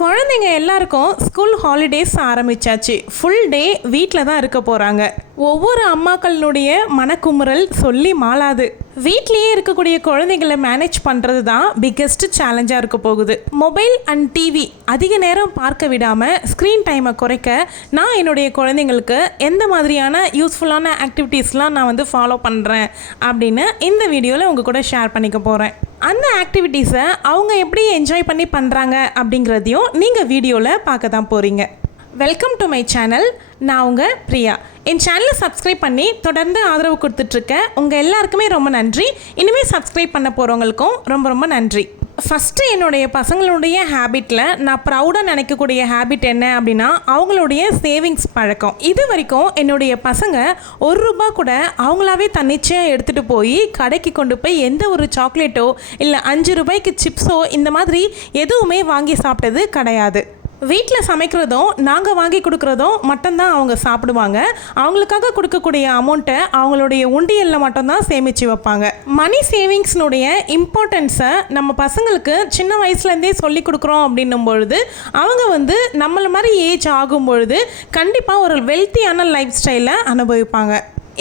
குழந்தைங்க எல்லாருக்கும் school holidays ஆரம்பிச்சாச்சு. ஃபுல் டே வீட்டில் தான் இருக்க போகிறாங்க. ஒவ்வொரு அம்மாக்களுடைய மனக்குமுறல் சொல்லி மாளாது. வீட்லேயே இருக்கக்கூடிய குழந்தைங்களை மேனேஜ் பண்ணுறது தான் பிக்கெஸ்ட் சேலஞ்சாக இருக்க போகுது. மொபைல் அண்ட் டிவி அதிக நேரம் பார்க்க விடாமல் ஸ்க்ரீன் டைமை குறைக்க நான் என்னுடைய குழந்தைங்களுக்கு எந்த மாதிரியான யூஸ்ஃபுல்லான ஆக்டிவிட்டீஸ்லாம் நான் ஃபாலோ பண்ணுறேன் அப்படின்னு இந்த வீடியோவில் உங்கள் கூட ஷேர் பண்ணிக்க போகிறேன். அந்த ஆக்டிவிட்டீஸை அவங்க எப்படி என்ஜாய் பண்ணி பண்ணுறாங்க அப்படிங்கிறதையும் நீங்கள் வீடியோவில் பார்க்க தான் போகிறீங்க. Welcome to my channel. நான் உங்கள் பிரியா. என் சேனலை சப்ஸ்கிரைப் பண்ணி தொடர்ந்து ஆதரவு கொடுத்துட்ருக்கேன். உங்கள் எல்லாருக்குமே ரொம்ப நன்றி. இனிமேல் சப்ஸ்கிரைப் பண்ண போகிறவங்களுக்கும் ரொம்ப ரொம்ப நன்றி. ஃபஸ்ட்டு என்னுடைய பசங்களுடைய ஹேபிட்டில் நான் ப்ரௌடாக நினைக்கக்கூடிய ஹேபிட் என்ன அப்படின்னா அவங்களுடைய சேவிங்ஸ் பழக்கம். இது வரைக்கும் என்னுடைய பசங்க ₹1 கூட அவங்களாவே தன்னிச்சையாக எடுத்துகிட்டு போய் கடைக்கு கொண்டு போய் எந்த ஒரு சாக்லேட்டோ இல்லை ₹5 சிப்ஸோ இந்த மாதிரி எதுவுமே வாங்கி சாப்பிட்டது கிடையாது. வீட்டில் சமைக்கிறதும் நாங்கள் வாங்கி கொடுக்குறதும் மட்டும்தான் அவங்க சாப்பிடுவாங்க. அவங்களுக்காக கொடுக்கக்கூடிய அமௌண்ட்டை அவங்களுடைய உண்டியலில் மட்டும்தான் சேமித்து வைப்பாங்க. மணி சேவிங்ஸ்னுடைய இம்பார்ட்டன்ஸை நம்ம பசங்களுக்கு சின்ன வயசுலேருந்தே சொல்லி கொடுக்குறோம் அப்படின்னும் பொழுது அவங்க நம்மள மாதிரி ஏஜ் ஆகும் பொழுது கண்டிப்பாக ஒரு வெல்த்தியான லைஃப் ஸ்டைலை அனுபவிப்பாங்க.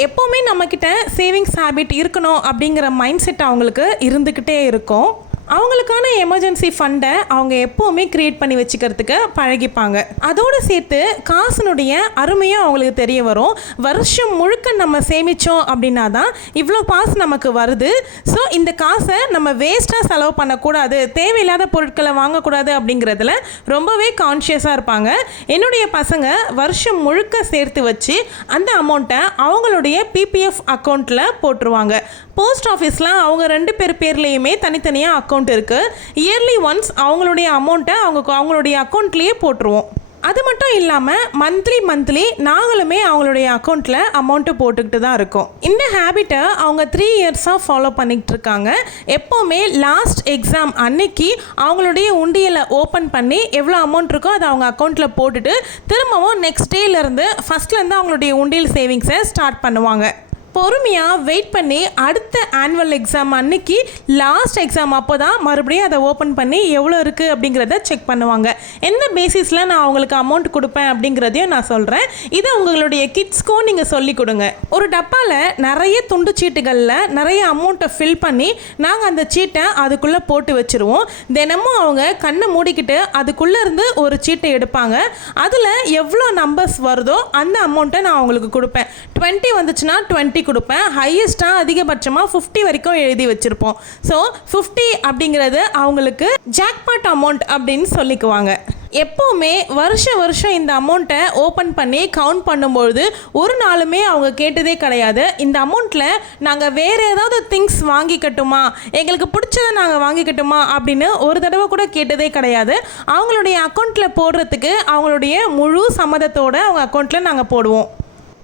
எப்போவுமே நம்மக்கிட்ட சேவிங்ஸ் ஹேபிட் இருக்கணும் அப்படிங்கிற மைண்ட் செட் அவங்களுக்கு இருந்துக்கிட்டே இருக்கும். அவங்களுக்கான எமர்ஜென்சி ஃபண்டை அவங்க எப்போவுமே க்ரியேட் பண்ணி வச்சுக்கிறதுக்கு பழகிப்பாங்க. அதோடு சேர்த்து காசுனுடைய அருமையாக அவங்களுக்கு தெரிய வரும். வருஷம் முழுக்க நம்ம சேமித்தோம் அப்படின்னா தான் இவ்வளோ காசு நமக்கு வருது. ஸோ இந்த காசை நம்ம வேஸ்ட்டாக செலவு பண்ணக்கூடாது, தேவையில்லாத பொருட்களை வாங்கக்கூடாது அப்படிங்கிறதுல ரொம்பவே கான்ஷியஸாக இருப்பாங்க. என்னுடைய பசங்க வருஷம் முழுக்க சேர்த்து வச்சு அந்த அமௌண்ட்டை அவங்களுடைய பிபிஎஃப் அக்கௌண்ட்டில் போட்டுருவாங்க. போஸ்ட் ஆஃபீஸில் அவங்க 2 பேர் பேர்லேயுமே தனித்தனியாக அக்கௌண்ட் இருக்குது. இயர்லி ஒன்ஸ் அவங்களுடைய அமௌண்ட்டை அவங்களுடைய அக்கௌண்ட்லேயே போட்டுருவோம். அது மட்டும் இல்லாமல் மந்த்லி நாங்களுமே அவங்களுடைய அக்கௌண்ட்டில் அமௌண்ட்டு போட்டுக்கிட்டு தான் இருக்கோம். இந்த ஹேபிட்டை அவங்க 3 இயர்ஸாக ஃபாலோ பண்ணிக்கிட்டு இருக்காங்க. எப்போவுமே லாஸ்ட் எக்ஸாம் அன்னைக்கு அவங்களுடைய உண்டியலை ஓப்பன் பண்ணி எவ்வளோ அமௌண்ட் இருக்கோ அதை அவங்க அக்கௌண்ட்டில் போட்டுட்டு திரும்பவும் நெக்ஸ்ட் டேலேருந்து ஃபஸ்ட்லேருந்து அவங்களுடைய உண்டியல் சேவிங்ஸை ஸ்டார்ட் பண்ணுவாங்க. பொறுமையாக வெயிட் பண்ணி அடுத்த ஆனுவல் எக்ஸாம் அன்னைக்கு லாஸ்ட் எக்ஸாம் அப்போ தான் மறுபடியும் அதை ஓப்பன் பண்ணி எவ்வளோ இருக்குது அப்படிங்கிறத செக் பண்ணுவாங்க. எந்த பேசிஸில் நான் அவங்களுக்கு அமௌண்ட் கொடுப்பேன் அப்படிங்கிறதையும் நான் சொல்கிறேன். இதை உங்களுடைய கிட்ஸ்க்கும் நீங்கள் சொல்லிக் கொடுங்க. ஒரு டப்பாவில் நிறைய துண்டு சீட்டுகளில் நிறைய அமௌண்ட்டை ஃபில் பண்ணி நாங்கள் அந்த சீட்டை அதுக்குள்ளே போட்டு வச்சுருவோம். தினமும் அவங்க கண்ணை மூடிக்கிட்டு அதுக்குள்ளே இருந்து ஒரு சீட்டை எடுப்பாங்க. அதில் எவ்வளோ நம்பர்ஸ் வருதோ அந்த அமௌண்ட்டை நான் அவங்களுக்கு கொடுப்பேன். 20 வந்துச்சுன்னா 20 கொடுப்பேன். ஹையஸ்ட்டாக அதிகபட்சமாக 50 வரைக்கும் எழுதி வச்சுருப்போம். ஸோ 50 அப்படிங்கிறது அவங்களுக்கு ஜாக்பாட் அமௌண்ட் அப்படின்னு சொல்லிக்குவாங்க. எப்போவுமே வருஷம் இந்த அமௌண்ட்டை ஓப்பன் பண்ணி கவுண்ட் பண்ணும்பொழுது ஒரு நாளுமே அவங்க கேட்டதே கிடையாது, இந்த அமௌண்ட்டில் நாங்கள் வேறு ஏதாவது திங்ஸ் வாங்கிக்கட்டுமா, எங்களுக்கு பிடிச்சதை நாங்கள் வாங்கிக்கட்டுமா அப்படின்னு ஒரு தடவை கூட கேட்டதே கிடையாது. அவங்களுடைய அக்கௌண்ட்டில் போடுறதுக்கு அவங்களுடைய முழு சம்மதத்தோடு அவங்க அக்கௌண்ட்டில் நாங்கள் போடுவோம்.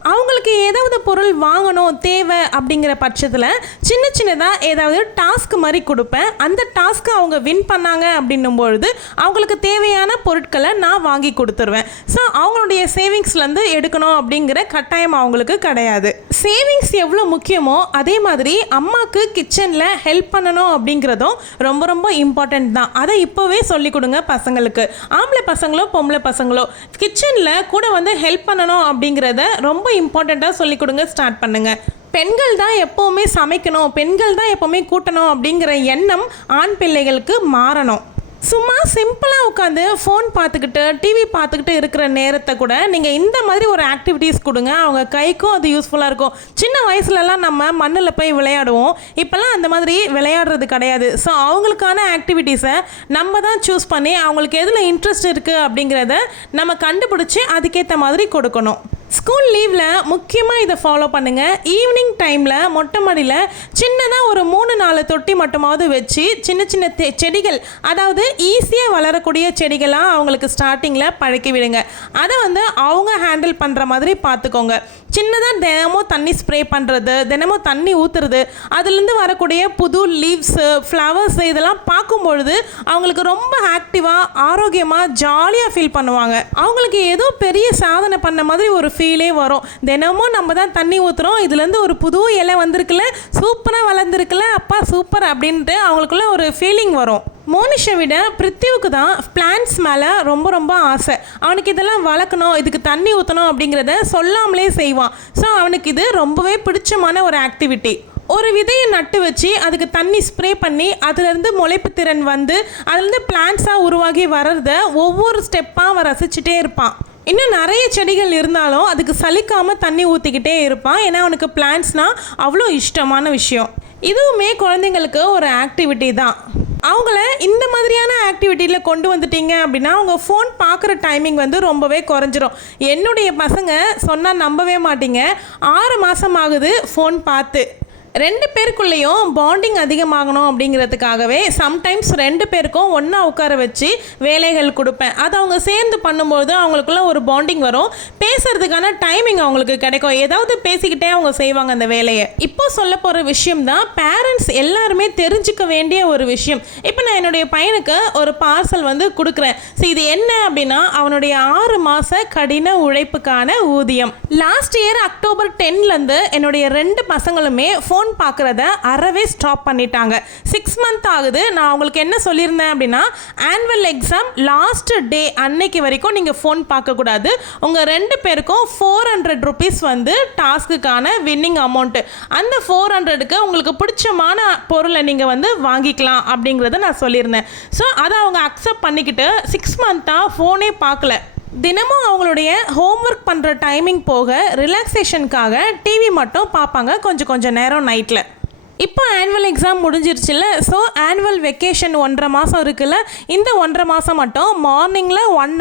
அவங்களுக்கு ஏதாவது பொருள் வாங்கணும் தேவை அப்படிங்கிற பட்சத்தில் சின்னதாக ஏதாவது டாஸ்க் மாதிரி கொடுப்பேன். அந்த டாஸ்க்கு அவங்க வின் பண்ணாங்க அப்படின்னும் பொழுது அவங்களுக்கு தேவையான பொருட்களை நான் வாங்கி கொடுத்துருவேன். ஸோ அவங்களுடைய சேவிங்ஸ்லேருந்து எடுக்கணும் அப்படிங்கிற கட்டாயம் அவங்களுக்கு கிடையாது. சேவிங்ஸ் எவ்வளோ முக்கியமோ அதே மாதிரி அம்மாவுக்கு கிச்சனில் ஹெல்ப் பண்ணணும் அப்படிங்கிறதும் ரொம்ப ரொம்ப இம்பார்ட்டண்ட் தான். அதை இப்போவே சொல்லிக் கொடுங்க பசங்களுக்கு. ஆம்பளை பசங்களோ பொம்பளை பசங்களோ கிச்சனில் கூட ஹெல்ப் பண்ணணும் அப்படிங்கிறத ரொம்ப இம்பார்ட்டண்ட்டாக சொல்லிக் கொடுங்க, ஸ்டார்ட் பண்ணுங்க. பெண்கள் தான் எப்போவுமே சமைக்கணும், பெண்கள் தான் எப்போவுமே கூட்டணும் அப்படிங்கிற எண்ணம் ஆண் பிள்ளைகளுக்கு மாறணும். சும்மா சிம்பிளாக உட்காந்து ஃபோன் பார்த்துக்கிட்டு டிவி பார்த்துக்கிட்டு இருக்கிற நேரத்தை கூட நீங்கள் இந்த மாதிரி ஒரு ஆக்டிவிட்டீஸ் கொடுங்க. அவங்க கைக்கும் அது யூஸ்ஃபுல்லாக இருக்கும். சின்ன வயசுலலாம் நம்ம மண்ணில் போய் விளையாடுவோம், இப்போல்லாம் அந்த மாதிரி விளையாடுறது கிடையாது. ஸோ அவங்களுக்கான ஆக்டிவிட்டீஸை நம்ம தான் சூஸ் பண்ணி அவங்களுக்கு எதில் இன்ட்ரெஸ்ட் இருக்குது அப்படிங்கிறத நம்ம கண்டுபிடிச்சி அதுக்கேற்ற மாதிரி கொடுக்கணும். ஸ்கூல் லீவில் முக்கியமாக இதை ஃபாலோ பண்ணுங்கள். ஈவினிங் டைமில் மொட்டை மாடியில் சின்னதாக ஒரு 3-4 தொட்டி மட்டுமாவது வச்சு சின்ன செடிகள், அதாவது ஈஸியாக வளரக்கூடிய செடிகளாக அவங்களுக்கு ஸ்டார்டிங்கில் பழக்கி விடுங்க. அதை அவங்க ஹேண்டில் பண்ணுற மாதிரி பார்த்துக்கோங்க. சின்னதாக தினமும் தண்ணி ஸ்ப்ரே பண்ணுறது, தினமும் தண்ணி ஊற்றுறது, அதுலேருந்து வரக்கூடிய புது லீவ்ஸு ஃப்ளவர்ஸு இதெல்லாம் பார்க்கும்பொழுது அவங்களுக்கு ரொம்ப ஆக்டிவாக ஆரோக்கியமாக ஜாலியாக ஃபீல் பண்ணுவாங்க. அவங்களுக்கு ஏதோ பெரிய சாதனை பண்ண மாதிரி ஒரு ஃபீலே வரும். தினமும் நம்ம தான் தண்ணி ஊற்றுறோம், இதுலேருந்து ஒரு புது இலை வந்திருக்குல்ல, சூப்பராக வளர்ந்துருக்குல்ல, அப்பா சூப்பர் அப்படின்ட்டு அவங்களுக்குள்ள ஒரு ஃபீலிங் வரும். மோனிஷை விட பிருத்திவுக்கு தான் பிளான்ஸ் மேலே ரொம்ப ரொம்ப ஆசை. அவனுக்கு இதெல்லாம் வளர்க்கணும், இதுக்கு தண்ணி ஊற்றணும் அப்படிங்கிறத சொல்லாமலே செய்வான். ஸோ அவனுக்கு இது ரொம்பவே பிடிச்சமான ஒரு ஆக்டிவிட்டி. ஒரு விதையை நட்டு வச்சு அதுக்கு தண்ணி ஸ்ப்ரே பண்ணி அதுலேருந்து முளைப்பு திறன் வந்து அதுலேருந்து பிளான்ஸாக உருவாகி வர்றத ஒவ்வொரு ஸ்டெப்பாக அவன் ரசிச்சுட்டே இருப்பான். இன்னும் நிறைய செடிகள் இருந்தாலும் அதுக்கு சலிக்காமல் தண்ணி ஊற்றிக்கிட்டே இருப்பான். ஏன்னா அவனுக்கு பிளான்ட்ஸ்னால் அவ்வளோ இஷ்டமான விஷயம். இதுவுமே குழந்தைங்களுக்கு ஒரு ஆக்டிவிட்டி தான். அவங்கள இந்த மாதிரியான ஆக்டிவிட்டியில் கொண்டு வந்துட்டீங்க அப்படின்னா அவங்க ஃபோன் பார்க்குற டைமிங் வந்து ரொம்பவே குறைஞ்சிரும். என்னுடைய பசங்க சொன்னால் நம்பவே மாட்டீங்க, 6 மாதம் ஆகுது ஃபோன் பார்த்து. 2 பேருக்குள்ளேயும் பாண்டிங் அதிகமாகணும் அப்படிங்கிறதுக்காகவே சம்டைம்ஸ் 2 பேருக்கும் ஒன்றா உட்கார வச்சு வேலைகள் கொடுப்பேன். அது அவங்க சேர்ந்து பண்ணும்போது அவங்களுக்குள்ள ஒரு பாண்டிங் வரும், பேசுறதுக்கான டைமிங் அவங்களுக்கு கிடைக்கும், ஏதாவது பேசிக்கிட்டே அவங்க செய்வாங்க அந்த வேலையை. இப்போ சொல்ல போகிற விஷயம் தான் பேரண்ட்ஸ் எல்லாருமே தெரிஞ்சுக்க வேண்டிய ஒரு விஷயம். இப்போ நான் என்னுடைய பையனுக்கு ஒரு பார்சல் வந்து கொடுக்குறேன். ஸோ இது என்ன அப்படின்னா அவனுடைய 6 மாத கடின உழைப்புக்கான ஊதியம். லாஸ்ட் இயர் அக்டோபர் 10லேருந்து என்னுடைய 2 பசங்களுமே ஃபோன் பார்க்குறத அறவே ஸ்டாப் பண்ணிட்டாங்க. 6 மந்த் ஆகுது. நான் அவங்களுக்கு என்ன சொல்லியிருந்தேன் அப்படின்னா ஆனுவல் எக்ஸாம் லாஸ்ட் டே அன்னைக்கு வரைக்கும் நீங்கள் ஃபோன் பார்க்கக்கூடாது. உங்கள் 2 பேருக்கும் 400 ருபீஸ் வந்து டாஸ்க்குக்கான வின்னிங் அமௌண்ட்டு. அந்த 400க்கு உங்களுக்கு பிடிச்சமான பொருளை நீங்கள் வந்து வாங்கிக்கலாம் அப்படிங்கிறத நான் சொல்லியிருந்தேன். ஸோ அதை அவங்க அக்செப்ட் பண்ணிக்கிட்டு 6 மந்த்தாக ஃபோனே பார்க்கல. தினமும் அவங்களுடைய ஹோம்ஒர்க் பண்ணுற டைமிங் போக ரிலாக்ஸேஷனுக்காக டிவி மட்டும் பார்ப்பாங்க கொஞ்சம் நேரம் நைட்டில். இப்போ ஆனுவல் எக்ஸாம் முடிஞ்சிருச்சுல்ல, ஸோ ஆனுவல் வெக்கேஷன் 1.5 மாதம் இருக்குல்ல, இந்த 1.5 மாதம் மட்டும் மார்னிங்கில் 1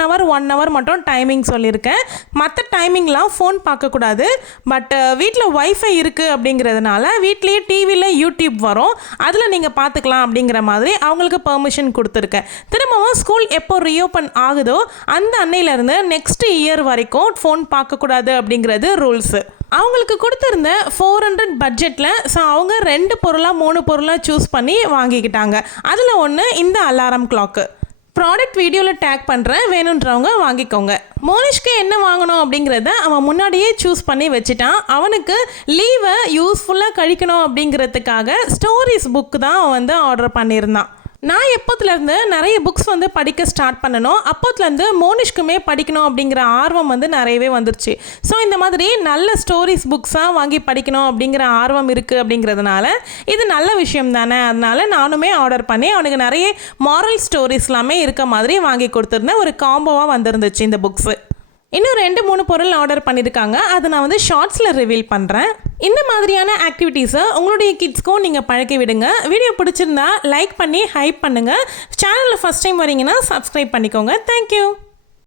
ஹவர் மட்டும் டைமிங் சொல்லியிருக்கேன். மற்ற டைமிங்லாம் ஃபோன் பார்க்கக்கூடாது. பட் வீட்டில் ஒய்ஃபை இருக்குது அப்படிங்கிறதுனால வீட்லேயே டிவியில் யூடியூப் வரும், அதில் நீங்கள் பார்த்துக்கலாம் அப்படிங்கிற மாதிரி அவங்களுக்கு பெர்மிஷன் கொடுத்துருக்கேன். திரும்பவும் ஸ்கூல் எப்போ ரீஓப்பன் ஆகுதோ அந்த அன்னையிலேருந்து நெக்ஸ்ட் இயர் வரைக்கும் ஃபோன் பார்க்கக்கூடாது அப்படிங்கிறது ரூல்ஸு. அவங்களுக்கு கொடுத்துருந்த 400 பட்ஜெட்டில் ஸோ அவங்க 2 பொருளாக 3 பொருளாக சூஸ் பண்ணி வாங்கிக்கிட்டாங்க. அதில் ஒன்று இந்த அலாரம் கிளாக்கு. ப்ராடக்ட் வீடியோவில் டேக் பண்ணுறேன், வேணுன்றவங்க வாங்கிக்கோங்க. மோனிஷ்க்கு என்ன வாங்கணும் அப்படிங்கிறத அவன் முன்னாடியே சூஸ் பண்ணி வச்சுட்டான். அவனுக்கு லீவை யூஸ்ஃபுல்லாக கழிக்கணும் அப்படிங்கிறதுக்காக ஸ்டோரிஸ் புக் தான் அவன் வந்து ஆர்டர் பண்ணியிருந்தான். நான் எப்போத்துலேருந்து நிறைய புக்ஸ் வந்து படிக்க ஸ்டார்ட் பண்ணணும், அப்போத்துலேருந்து மோனிஷ்க்குமே படிக்கணும் அப்படிங்கிற ஆர்வம் வந்து நிறையவே வந்துருச்சு. ஸோ இந்த மாதிரி நல்ல ஸ்டோரிஸ் புக்ஸாக வாங்கி படிக்கணும் அப்படிங்கிற ஆர்வம் இருக்குது அப்படிங்கிறதுனால இது நல்ல விஷயம் தானே. அதனால நானுமே ஆர்டர் பண்ணி அவனுக்கு நிறைய மாரல் ஸ்டோரிஸ் எல்லாமே இருக்க மாதிரி வாங்கி கொடுத்துருந்தேன். ஒரு காம்போவாக வந்துருந்துச்சு இந்த புக்ஸு. இன்னும் 2-3 பொருள் ஆர்டர் பண்ணியிருக்காங்க, அதை நான் வந்து ஷார்ட்ஸில் ரிவீல் பண்ணுறேன். இந்த மாதிரியான ஆக்டிவிட்டீஸை உங்களுடைய கிட்ஸ்க்கும் நீங்கள் பழக்கி விடுங்க. வீடியோ பிடிச்சிருந்தா லைக் பண்ணி ஹைப் பண்ணுங்கள். சேனலில் ஃபஸ்ட் டைம் வரீங்கன்னா சப்ஸ்கிரைப் பண்ணிக்கோங்க. தேங்க்யூ.